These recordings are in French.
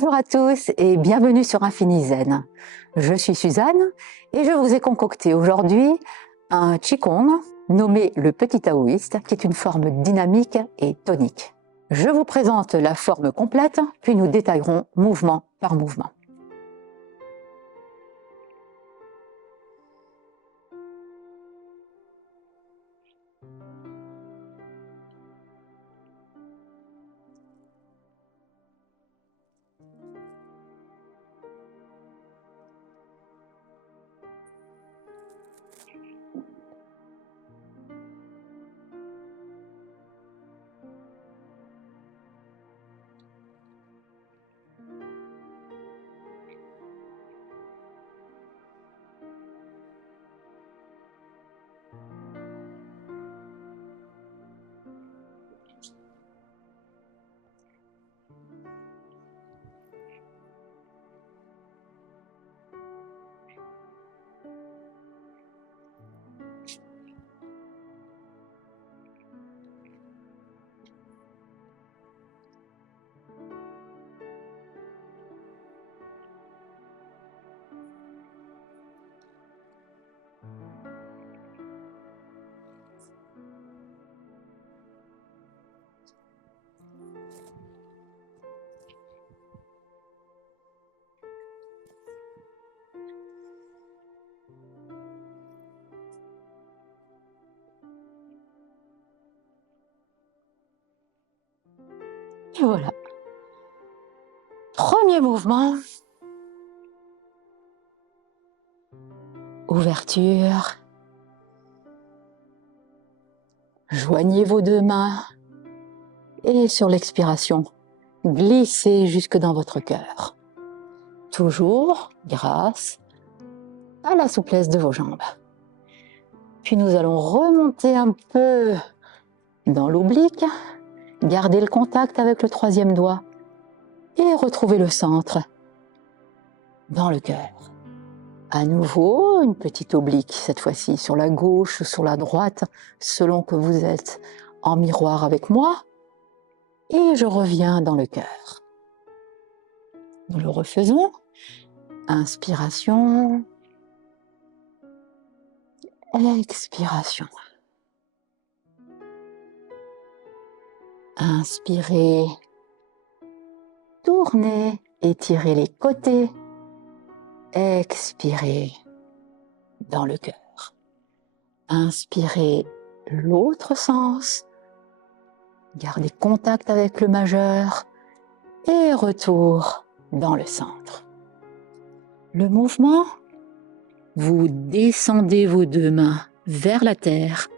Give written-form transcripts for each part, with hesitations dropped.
Bonjour à tous et bienvenue sur Infini Zen. Je suis Suzanne et je vous ai concocté aujourd'hui un Qigong nommé le Petit Taoïste qui est une forme dynamique et tonique. Je vous présente la forme complète puis nous détaillerons mouvement par mouvement. Et voilà. Premier mouvement. Ouverture. Joignez vos deux mains et sur l'expiration, glissez jusque dans votre cœur. Toujours grâce à la souplesse de vos jambes. Puis nous allons remonter un peu dans l'oblique, garder le contact avec le troisième doigt et retrouver le centre dans le cœur. À nouveau, une petite oblique, cette fois-ci sur la gauche ou sur la droite, selon que vous êtes en miroir avec moi. Et je reviens dans le cœur. Nous le refaisons. Inspiration. Expiration. Inspirez. Tournez, étirez les côtés. Expirez dans le cœur. Inspirez l'autre sens. Gardez contact avec le majeur et retour dans le centre. Le mouvement, vous descendez vos deux mains vers la terre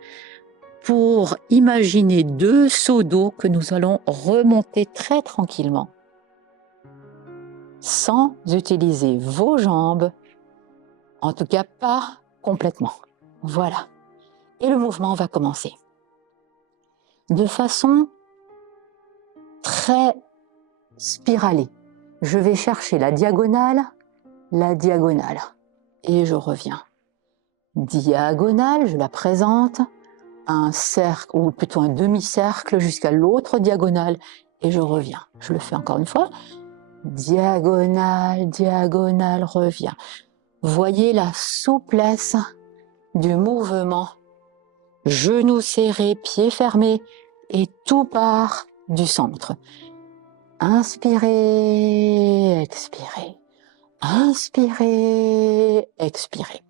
pour imaginer deux seaux d'eau que nous allons remonter très tranquillement sans utiliser vos jambes, en tout cas pas complètement. Voilà. Et le mouvement va commencer. De façon très spiralée. Je vais chercher la diagonale, et je reviens. Diagonale, je la présente, un cercle, ou plutôt un demi-cercle jusqu'à l'autre diagonale, et je reviens. Je le fais encore une fois. Diagonale, diagonale, reviens. Voyez la souplesse du mouvement. Genoux serrés, pieds fermés, et tout part du centre. Inspirez, expirez. Inspirez, expirez.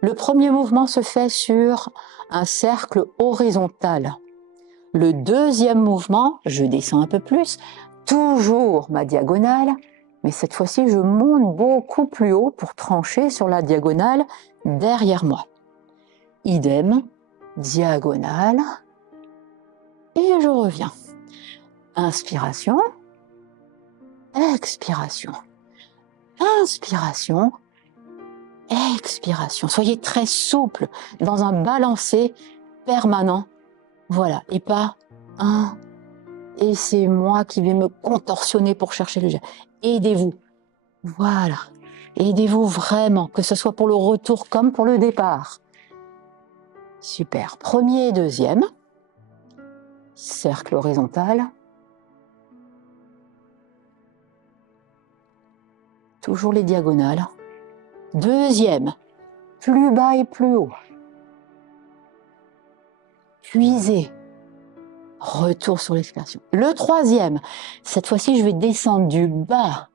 Le premier mouvement se fait sur un cercle horizontal. Le deuxième mouvement, je descends un peu plus, toujours ma diagonale, mais cette fois-ci, je monte beaucoup plus haut pour trancher sur la diagonale derrière moi. Idem, diagonale, et je reviens. Inspiration, expiration, inspiration, expiration. Soyez très souple dans un balancé permanent. Voilà, et pas un, et c'est moi qui vais me contorsionner pour chercher le geste. Aidez-vous. Voilà. Aidez-vous vraiment, que ce soit pour le retour comme pour le départ. Super. Premier et deuxième. Cercle horizontal. toujours les diagonales. Deuxième, plus bas et plus haut. Puisez. Retour sur l'expiration. Le troisième, cette fois-ci, je vais descendre du bas.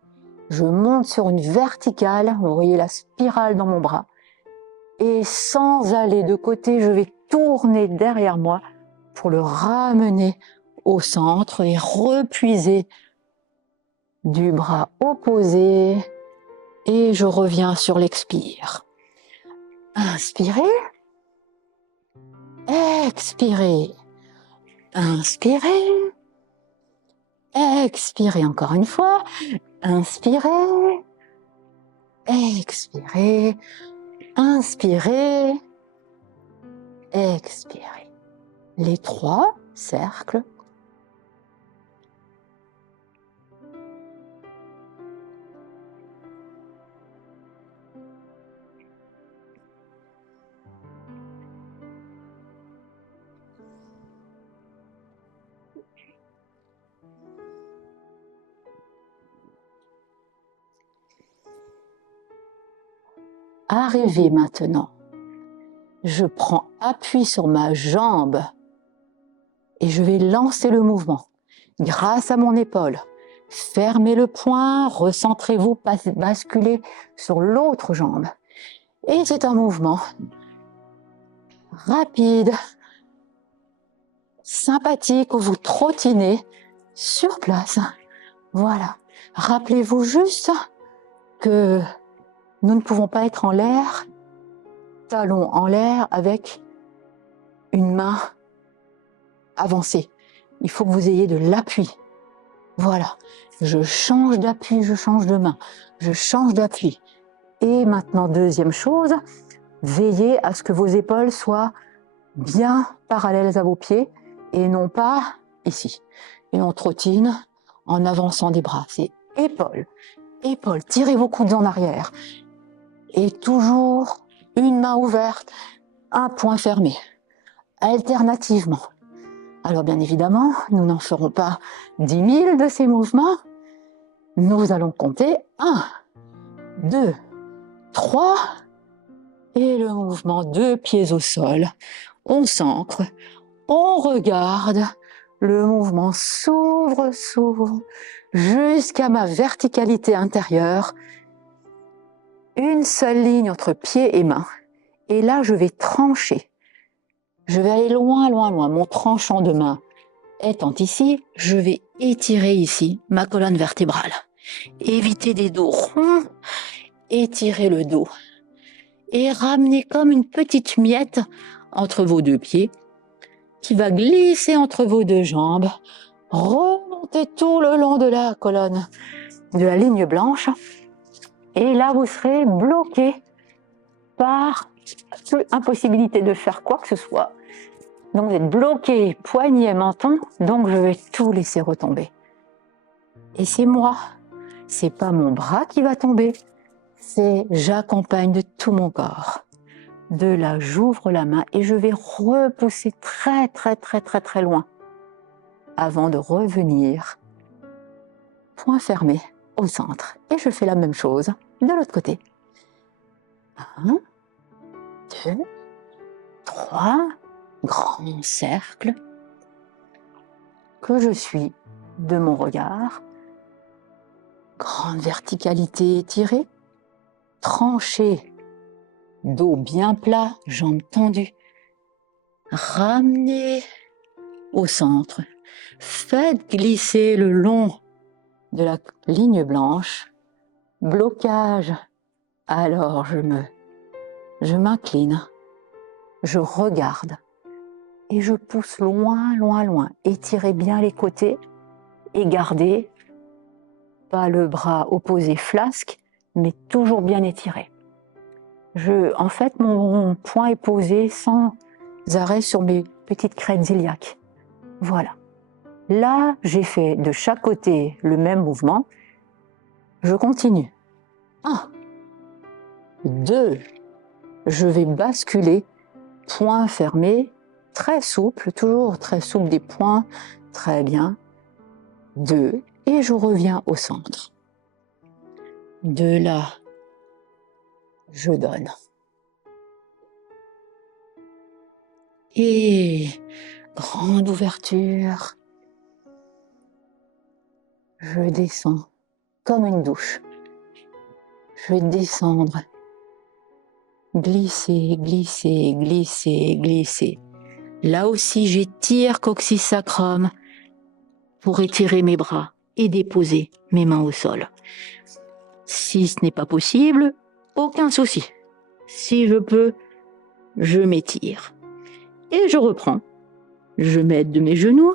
Je monte sur une verticale. Vous voyez la spirale dans mon bras. Et sans aller de côté, je vais tourner derrière moi pour le ramener au centre et repuiser du bras opposé. Et je reviens sur l'expire. Inspirez. Expirez. Inspirez. Expirez encore une fois. Inspirez. Expirez. Inspirez. Expirez. Les 3 cercles. Arrivé maintenant, je prends appui sur ma jambe et je vais lancer le mouvement grâce à mon épaule. Fermez le poing, recentrez-vous, basculez sur l'autre jambe. Et c'est un mouvement rapide, sympathique où vous trottinez sur place. Voilà. Rappelez-vous juste que nous ne pouvons pas être en l'air, talons en l'air avec une main avancée. Il faut que vous ayez de l'appui. Voilà. Je change d'appui, je change de main, je change d'appui. Et maintenant, deuxième chose, veillez à ce que vos épaules soient bien parallèles à vos pieds et non pas ici. Et on trottine en avançant des bras. C'est épaules, épaules. Tirez vos coudes en arrière. Et toujours une main ouverte, un poing fermé, alternativement. Alors bien évidemment, nous n'en ferons pas 10 000 de ces mouvements. Nous allons compter 1, 2, 3, et le mouvement 2 pieds au sol. On s'ancre, on regarde, le mouvement s'ouvre, s'ouvre, jusqu'à ma verticalité intérieure. Une seule ligne entre pied et main. Et là, je vais trancher. Je vais aller loin, loin, loin. Mon tranchant de main étant ici, je vais étirer ici ma colonne vertébrale. Éviter des dos ronds, étirer le dos. Et ramener comme une petite miette entre vos 2 pieds qui va glisser entre vos 2 jambes. Remontez tout le long de la colonne, de la ligne blanche. Et là, vous serez bloqué par impossibilité de faire quoi que ce soit. Donc, vous êtes bloqué, poignet, menton, donc je vais tout laisser retomber. Et c'est moi, c'est pas mon bras qui va tomber, c'est j'accompagne de tout mon corps. De là, j'ouvre la main et je vais repousser très, très, très, très, très loin avant de revenir, poing fermé, au centre. Et je fais la même chose de l'autre côté. 1, 2, 3, grand cercle que je suis de mon regard. Grande verticalité étirée, tranché, dos bien plat, jambes tendues. Ramenez au centre. Faites glisser le long de la ligne blanche. Blocage. Alors je m'incline, je regarde et je pousse loin, loin, loin. Étirez bien les côtés et gardez pas le bras opposé flasque, mais toujours bien étiré. En fait, mon poing est posé sans arrêt sur mes petites crêtes iliaques. Voilà. Là, j'ai fait de chaque côté le même mouvement. Je continue. 1, 2, je vais basculer, poing fermé, très souple, toujours très souple des poings, très bien. 2, et je reviens au centre. De là, je donne. Et grande ouverture. Je descends comme une douche. Je vais descendre. Glisser, glisser, glisser, glisser. Là aussi, j'étire coccyx sacrum pour étirer mes bras et déposer mes mains au sol. Si ce n'est pas possible, aucun souci. Si je peux, je m'étire. Et je reprends. Je m'aide de mes genoux.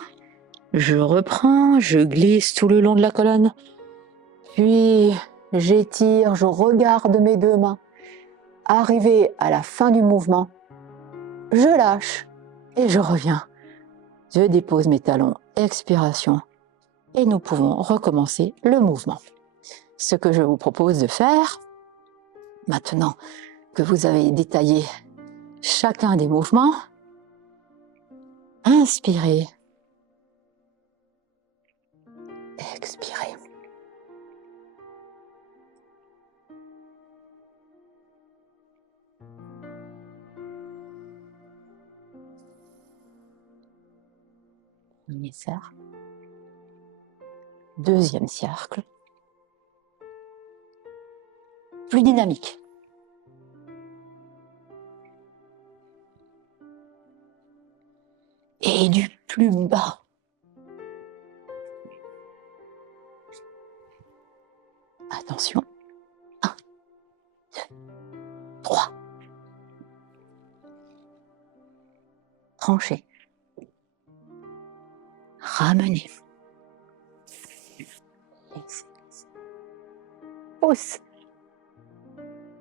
Je reprends, je glisse tout le long de la colonne. Puis, j'étire, je regarde mes deux mains. Arrivé à la fin du mouvement, je lâche et je reviens. Je dépose mes talons, expiration. Et nous pouvons recommencer le mouvement. Ce que je vous propose de faire, maintenant que vous avez détaillé chacun des mouvements, inspirez, expirez. Premier cercle. Deuxième cercle. Plus dynamique. Et du plus bas. Attention. 1, 2, 3. Tranchez. Ramenez. Laissez. Pousse.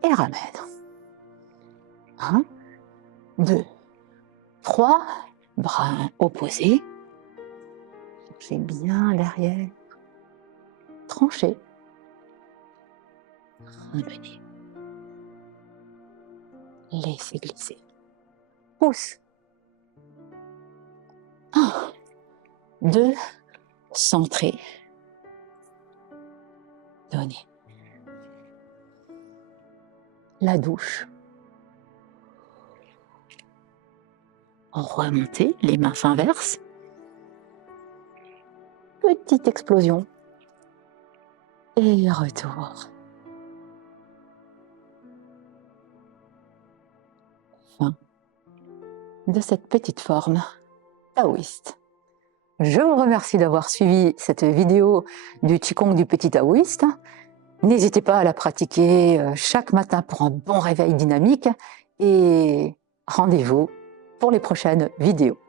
Et ramène. 1, 2, 3. Bras opposés. Cherchez bien derrière. Tranchez. Ramenez. Laissez glisser. Pousse. 1, 2, centrez. Donnez. La douche. Remontez, les mains s'inversent. Petite explosion. Et retour. Fin de cette petite forme taoïste. Je vous remercie d'avoir suivi cette vidéo du Qigong du petit taoïste. N'hésitez pas à la pratiquer chaque matin pour un bon réveil dynamique et rendez-vous pour les prochaines vidéos.